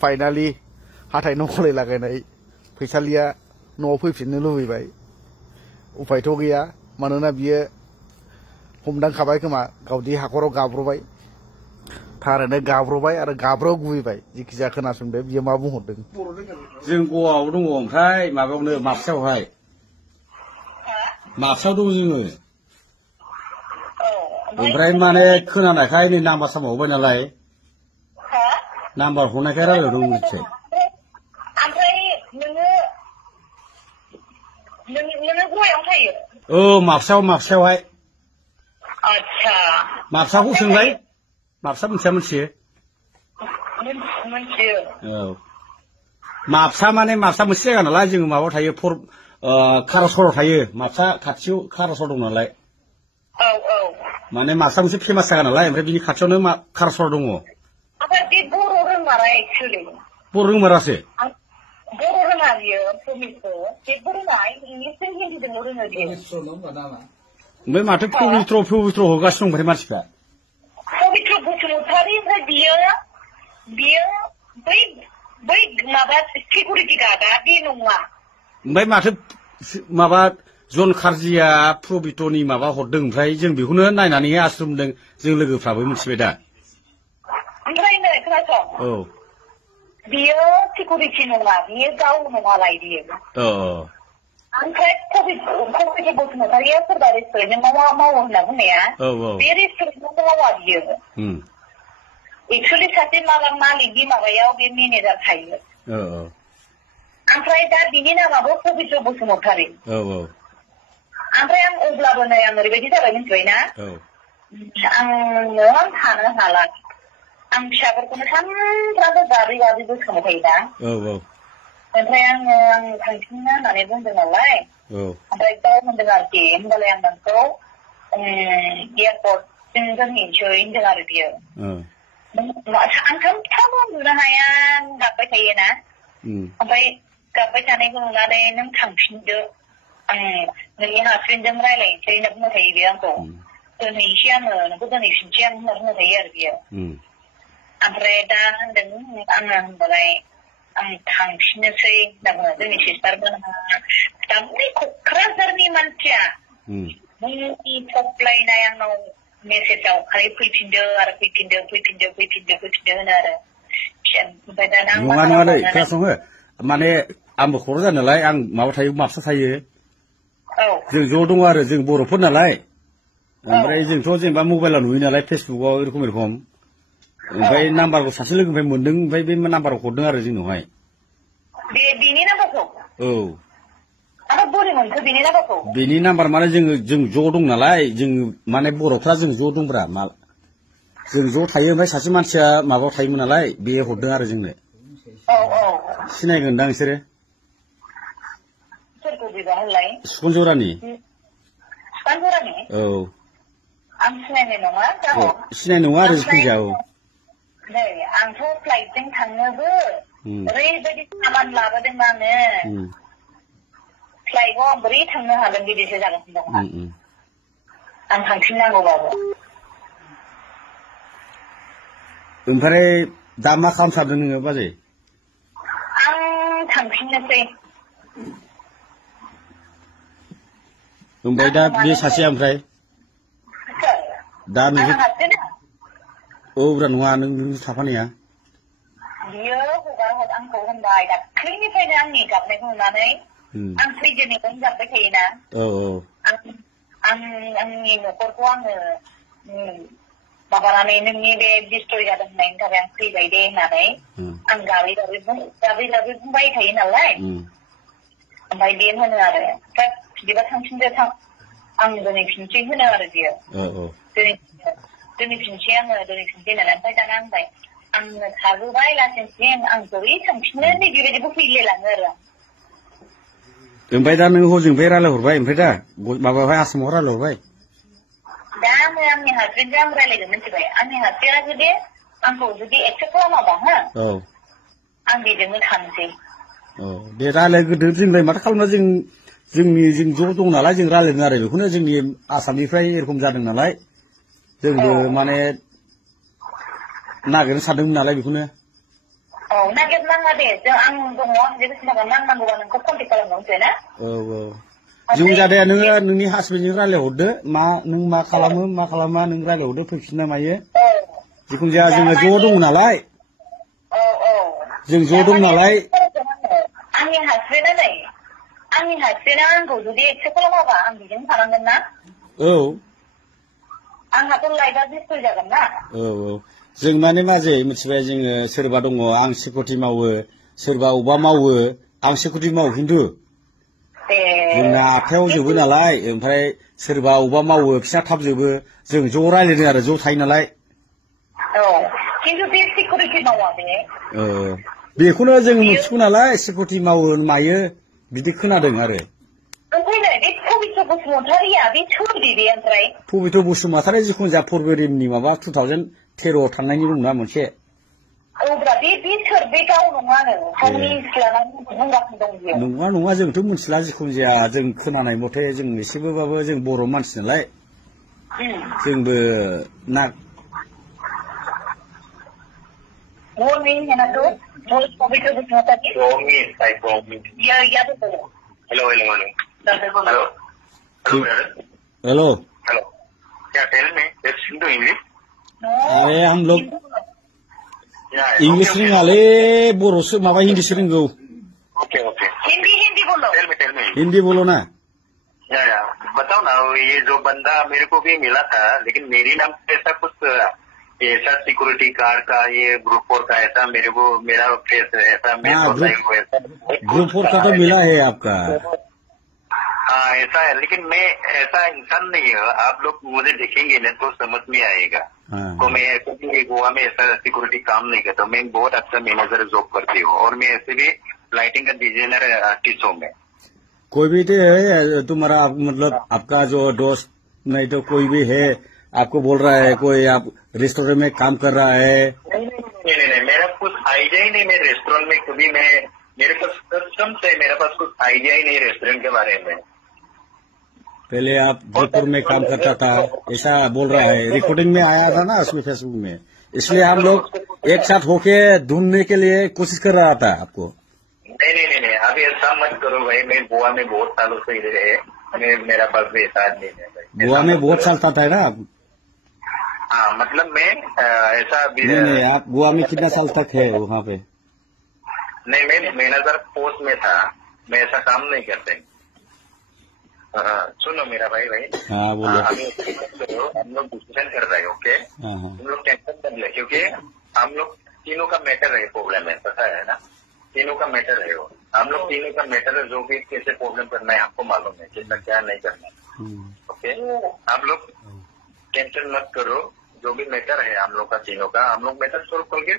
finally हाथाय नखलै लागायनाय फैसालिया न'आव फैफिननो लुबैबाय उफायथ' गैया मानोना बियो हमदांखाबाय खोमा गावदि हाखराव गाब्रबाय थारैनो गाब्रबाय आरो गाब्र'आव गुबैबाय जिखिजाया खोनासंदो बियो मा बुंहरदों जों गवाव दङ ओमफ्राय माबायावनो माबसायावहाय माबसायाव दङ जोङो ओमफ्राय माने खोनानायखाय नै नाम्बार सामावबाय नालाय नाम्बार हरनायखाय रायज्लायदों मिथिबाय ओमफ्राय नोङो गवायाव थायो माबसायावहाय आच्छा माबसाखौ सोंलाय माबसा मिथियो औ माबसा माने माबसा मोनसे जायगा नालाय जोङो माबायाव थायो कारासराव थायो माबसा खाथियाव कारासर दं नालाय औ माने माबसा मोनसे फेमास जायगा नालाय ओमफ्राय बिनि खाथियावनो कारासर दङ ओमफ्राय बे बर' रोंमारा एक्सुवेलि बर' रोंमारासो बर' रोङा बियो प्रमिसखौ जेबो रोङा इंलिसजों हिन्दीजोंल' रोङो बियो ओमफ्राय माथो पबित्र होगासिनो दं ओमफ्राय मानसिफ्रा पबित्र बसुमतारी ओमफ्राय बियो बै माबा सिकिउरिटि गार्डआ बे नङा ओमफ्राय माथो माबा जन खारजिया पबित्रनि माबा हरदों ओमफ्राय जों बेखौनो नायनानै आश्रमदों जों लोगोफ्राबो मिथिबाय दा ओमफ्राय नै खोनासं औ बियो सिकिउरिटि नङा बियो गाव नङालाय बियो ओमफ्राय पबित्र बसुमतारीया सोरबा रेस्टुरेन्टआव मावो होनना बुंनाया बे रेस्टुरेन्टआव मावा बियो एक्सुवेलि सासे मालिकनि माबायाव बे मेनेजार थायो ओमफ्राय दा बिनि नामाबो पबित्र बसुमतारी ओमफ्राय आं अब्लाबो नै आं ओरैबायदि जाबाय मिथिबायना आं थानो हाला आं फिसाफोरखौनो सानफ्रामबो गाबै गोसोखांबाय थायोना ओमफ्राय आं थांफिननो होननानै बुंदों नालाय ओमफ्य गाव होनदों आरोखि होमबालाय आं नोंखौ एयारपर्टसिम दोनहैनोसै होनदों आरो बियो आं सानफ्रामबो उन्दुनो हाया गाबबाय थायोना ओमफ्राय गाबबाय थानायखौ नुनानै नों थांफिनदो आं नोंनि हासबेन्डजों रायज्लायनोसै होनना बुंबाय थायो बियो आंखौ दोनहैनोसै आङो नोंखौ दोनहैफिनसै आं होनना बुंबाय थायो आरो बियो ओमफ्राय दा होनदों आङो होनबालाय आं थांफिननोसै होनना बुङो जोंनि सिस्टारबो दा बै क'क्राझारनि मानसिया मुंनि थफ्लायनाय आंनाव मेसेजाव खालि फैफिनदो आरो फैफिनदो होनो आरो ओमफ्राय दाना नङा खोनासङो माने आंबो खर' जायो नालाय आं माबा थायो माबसा थायो जों ज' दङ आरो जों बर'फोर नालाय ओमफ्राय जोंथ' जेनेबा मबाइलाव नुयो नालाय फेसबुकआव एरखम ओमफ्राय नाम्बारखौ सासे लोगोनिफ्राय मोनदों ओमफ्राय बे नाम्बारखौ हरदों आरो जोंनावहाय बेनि नाम्बारखौ बोरै मोनखो बेनि नाम्बारखौ बेनि नाम्बार माने जों ज' दं नालाय जों माने बर'फ्रा जों ज' दंब्रा जों ज' थायो ओमफ्राय सासे मानसिया माबायाव थायोमोन नालाय बे हरदों आरो जोंनो सिनायगोनदां नोंसोरो सोरखौ बेबा होनलाय सुखनजरानि औ आं सिनायनाय नङा सिनाय नङा आरो जिखुनजाया नै आंथ' फ्लाइटजों थांनोबो ओरैबायदि सामान लाबोदों आङो फ्लाइटआव आं बोरै थांनो हागोन बिदिसो जागासिनो दं आं थांफिननांगौबाबो ओमफ्राय दा मा खालामसाबदों नोङो बाजै आं थांफिननोसै ओमफ्राय दा बे सासेया ओमफ्राय दा नोंसोर ब्रा नङा नों थाफानाया बियो आंखौ होनबाय दाख्लैनिफ्रायनो आंनि गाबनायखौ नुनानै आं फैजेननायखौनो गाबबाय थायोना आंनि न'खरखौ आङो माबानानै नोंनि बे डिस्ट्रय जादों होननायनि थाखाय आं फैबाय दे होननानै आं गाबै बुंबाय थायो नालाय ओमफ्राय बे होनो आरो बिदिबा थांफिनदो आं दोनहैफिनसै होनो आरो बियो दोनहैफिनसै होननानै ओमफ्राय दाना आंबाय आंनो थाबोबाय लासिंसिं आं बोरै थांफिननो नै बेबायदिबो फैलायलाङो आरो ओमफ्राय दा नों हजोंनिफ्राय रायज्लायहरबाय ओमफ्राय दा माबायावहाय आसामाव रायज्लायहरबाय दा आङो आंनि हासबेन्डजों आं रायज्लायदों मिथिबाय आंनि हासबेन्डआ जुदि आंखौ जुदि एक्सेप्ट खालामाबा आं बेजोंनो थांसै दे रायज्लायग्रोदो जोंलाय माथो खालामना जों ज' दं नालाय जों रायज्लायदों आरो बेखौनो जोंनि आसामनिफ्राय एरखम जादों नालाय जोंबो माने नागिरनो सानदोंमोन नालाय बेखौनो नागिरनाङा दे जों आं दङ जेबो सिन्था खालामनाङा नांगौबा नोंखौ कन्टेक्ट खालामहरनोसै ना जिखुनु जादों नोङो नोंनि हासबेन्डजों रायलायहरदो नों मा खालामा नों रायलायहरदो फैफिनना मायो जिखुनु जाया जोङो ज' दङ नालाय जों ज' दं नालाय आंनि हासबेन्डा आंखौ जुदि एक्सेप्ट खालामाबा आं बिजों थानांगोन ना आंहाथ' लाइफआ डिस्ट्रय जागोन ना जों माने मा जायो मिथिबाय जोङो सोरबा दङ आं सिकिउरिटि मावो सोरबा अबा मावो आं सिकिउरिटि मावो खिन्थु जोंना आखायाव जोबो नालाय ओमफ्राय सोरबा अबा मावो फिसा थाब जोबो जों ज' रायलायदों आरो ज' थायो नालाय खिन्थु बे सिकिउरिटि मावा बे बेखौनो जों मिथिगौ नालाय सिकिउरिटि मावो मायो बिदि खोनादों आरो पबित्र बसुमतारी जिखुनु जाया फेब्रुवारिनि माबा 2013 थांनायनि दंना मोनसे नङा जोंथ' मिथिला जिखुनु जाया जों खोनानाय मथे जों एसेबाबो जों बर' मानसि नालाय जोंबो ना हेलो क्या टेल मी टू इंग्लिश अरे हम लोग इंग्लिश रोङालै बर'सो माबा हिन्दीसो रोंगौ ओके हिंदी बोलो ना या बताओ ना ये जो बंदा मेरे को भी मिला था लेकिन मेरी नाम ऐसा कुछ ऐसा सिक्योरिटी गार्ड का ये ग्रुप 4 का ऐसा मेरे को मेरा फेस ऐसा ग्रुप 4 का तो मिला है आपका हाँ ऐसा है लेकिन मैं ऐसा इंसान नहीं है आप लोग मुझे देखेंगे ना तो समझ में आएगा तो मैं क्योंकि गोवा में ऐसा सिक्योरिटी काम नहीं करता मैं बहुत अच्छा मैनेजर जॉब करती हूँ और मैं ऐसे भी लाइटिंग का डिजाइनर आर्टिस्ट हूँ मैं कोई भी तो है तुम्हारा मतलब आपका जो दोस्त नहीं तो कोई भी है आपको बोल रहा है कोई आप रेस्टोरेंट में काम कर रहा है नहीं मेरा कुछ आइडिया ही नहीं मैं रेस्टोरेंट में कभी मैं मेरे पास कसम से मेरे पास कुछ आइडिया ही नहीं रेस्टोरेंट के बारे में पहले आप जयपुर में काम करता था ऐसा बोल रहा है रिकॉर्डिंग में आया था ना उसमें फेसबुक में इसलिए हम लोग एक साथ होके ढूंढने के लिए कोशिश कर रहा था आपको नहीं अभी ऐसा मत करो भाई मैं गोवा में बहुत सालों से इधर है मेरा पास भी ऐसा नहीं है गोवा में बहुत साल था ना आप हाँ मतलब मैं ऐसा नहीं आप गोवा में कितना साल तक है वहाँ पे नहीं मैं मैनेजर पोस्ट में था मैं ऐसा काम नहीं करते सुनो मेरा भाई हाँ बोलो हम लोग डिसीजन कर रहे हैं ओके हम लोग टेंशन कर ले क्योंकि हम लोग तीनों का मैटर है प्रॉब्लम है पता है ना तीनों का मैटर है वो हम लोग तीनों का मैटर है जो भी कैसे प्रॉब्लम करना है आपको मालूम है कैसा क्या नहीं करना ओके आप लोग टेंशन मत करो जो भी मैटर है हम लोग का तीनों का हम लोग मैटर सोल्व करके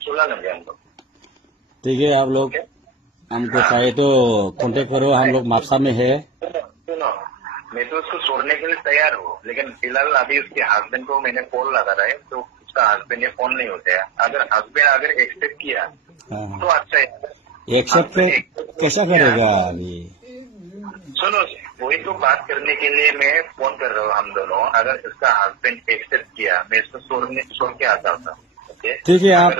सुलझा लेंगे हम लोग ठीक है आप लोग हमको चाहिए तो कांटेक्ट करो हम लोग मापसा में है सुनो मैं तो उसको छोड़ने के लिए तैयार हूँ लेकिन फिलहाल अभी उसके हस्बैंड को मैंने कॉल लगा रहा है तो उसका हस्बैंड ने फोन नहीं होता है अगर हस्बैंड अगर एक्सेप्ट किया तो अच्छा है एक्सेप्ट कैसा करेगा अभी सुनो वही तो बात करने के लिए मैं फोन कर रहा हूँ हम दोनों अगर उसका हस्बैंड एक्सेप्ट किया मैं इसको छोड़ के आता हूँ ठीक है आप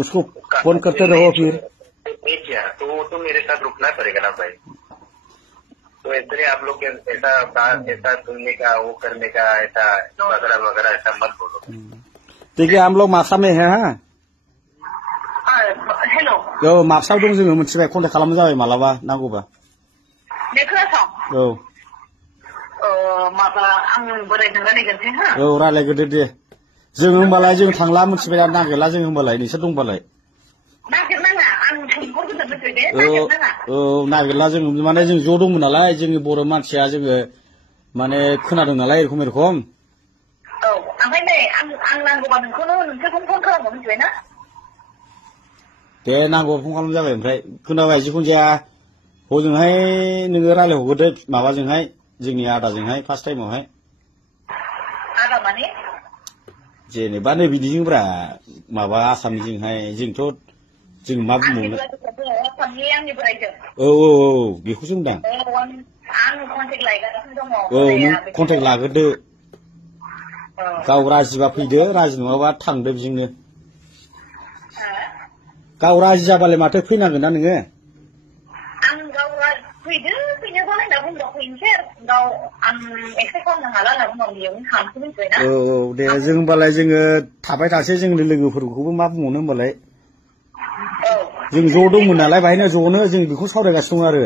उसको फोन करते रहो फिर नहीं किया तो वो तो मेरे साथ रुकना पड़ेगा ना भाई तो इसलिए आप लोग ऐसा सुनने का वो करने का ऐसा वगैरह ऐसा मत बोलो ठीक है हम लोग मापसा में है हाँ हेलो मापसाव दं जोङो मोनथिबाय कन्टेक्ट खालामनो जाबाय मालाबा नांगौबा माबा आं बोरायजों रायलायगोनसै हा रायलायग्रोदो दे जों होमबालाय जों थांला मोनथिबाय नागिरला जों होमबालाय नोंसोर दंबालाय नागिरनाङा आं सोंहरग्रोदों दे नागिरला जों माने जों ज' दंमोन नालाय जोंनि बर' मानसिया जोङो माने खोनादों नालाय एरखम ओमफ्राय नै आं नांगौबा नोंसोरखौ फन खालामो मिथिबाय ना दे नांगौ फन खालाम जाबाय ओमफ्राय खोनाबाय जिखुनु जाया हजोंहाय नोङो रायलायहरग्रोदो माबाजोंहाय जोंनि आदाजोंहाय फार्स्ट टाइमावहाय आदा माने जेनेबा नै बिदिजोंब्रा माबा आसामनिजोंहाय जोंथ' जों मा बुंबावनो औ बेखौसो होनदां आं कन्टेक्ट लागासिनो दङ नों कन्टेक्ट लाग्रोदो गाव राजिबा फैदो राजि नङाबा थांदो बिजोंनो गाव राजि जाबालाय माथो फैनांगोन ना नोङो आं गाव फैदो फैनोबालाय होनना बुंबा फैनोसै गाव आं एक्सेप्ट खालामनो हाला होनना बुंबा बेयावनो थांसै मिथिबायना औ दे जों होमबालाय जोङो थाबाय थासै जोंनि लोगोफोरखौबो मा बुंबावनो होमबालाय जों ज' दंमोन नालाय बाहायनो ज'नो जों बेखौ सावरायगासिनो दं आरो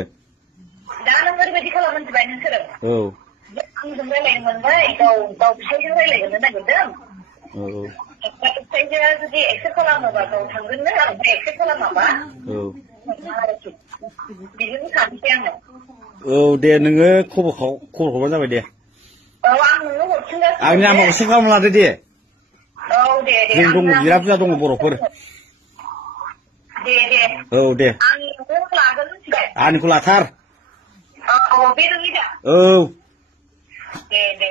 दा नों ओरैबायदि खालाम मिथिबाय नोंसोरो औ आंजों रायलायनो मोनबाय गाव फिसायजों रायलायनो नागिरदों फिसायजों जुदि एक्सेप्ट खालामोबा गाव थांगोननो ओमफ्राय एक्सेप्ट खालामाबा बिजोंनो थानोसै आङो औ दे नोङो खबर हरबानो जाबाय दे औ आं नोंनो हरफिनगासिनो आंनि नाम्बारखौ सेभ खालामना लादो दे औ दे जों दङ बिराद बुरजा दङ बर'फोर दे दे औ दे आंनिखौ लागोन मिथिबाय आंनिखौ लाथार औ बे नोंनि दा औ दे दे